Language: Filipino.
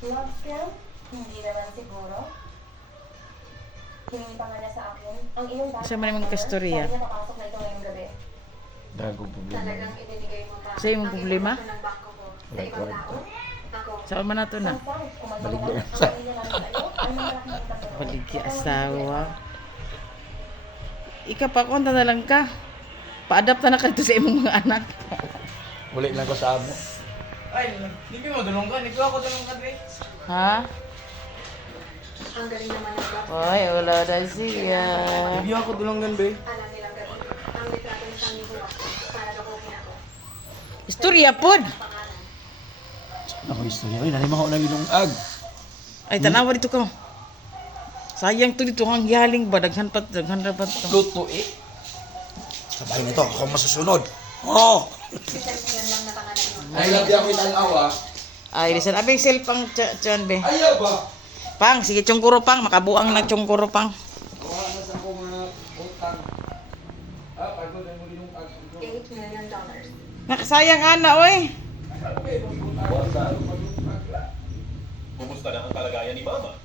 Love scam? Hindi naman siguro. Hiningi pa nga niya sa akin. Ang iyong data. Siya man yung kastorya. Sabi niya papasok na ito ngayong gabi. Dagong problema. Talagang ibibigay mo pa. Sa imong problema? Ang ng bangko ko. Sa Wala, ibang wala. tao? Ako. Saan man nato na? Balik na. Baligi asawa. Ika pa konta na lang ka. Pa-adapt na ka dito sa imong mga anak. Ulit lang ko sa amo. Ay, hindi mo dulong ka. Hindi ko ako dulong ka, Dre. Ha? Ang galing naman ng love. Oy, wala na siya. Hindi ako dulungan, be. Alam nilang gabi. Ang litrato ni Sammy Buwak. Para gagawin ako. Istorya pod. Pangalan. Ako istorya. Uy, nalimahaw na ilong ag. Ay tanawa dito ka. Sayang to dito hang gihaling ba daghan pa to. Luto eh. Sabay nito, ako masusunod. Oh! Sisensyon lang na pangalan mo. Ay, labi ako itanaw ah. Ay, lisan abing selpang chan be. Ayaw ba? Pang, sige chungkuro pang, makabuang na chungkuro pang. Kuha na sa akong mga utang. Ah, pagod ang mga ilong ag. $8 million. Nakasayang ana oy. Kumusta na ang kalagayan ni Mama?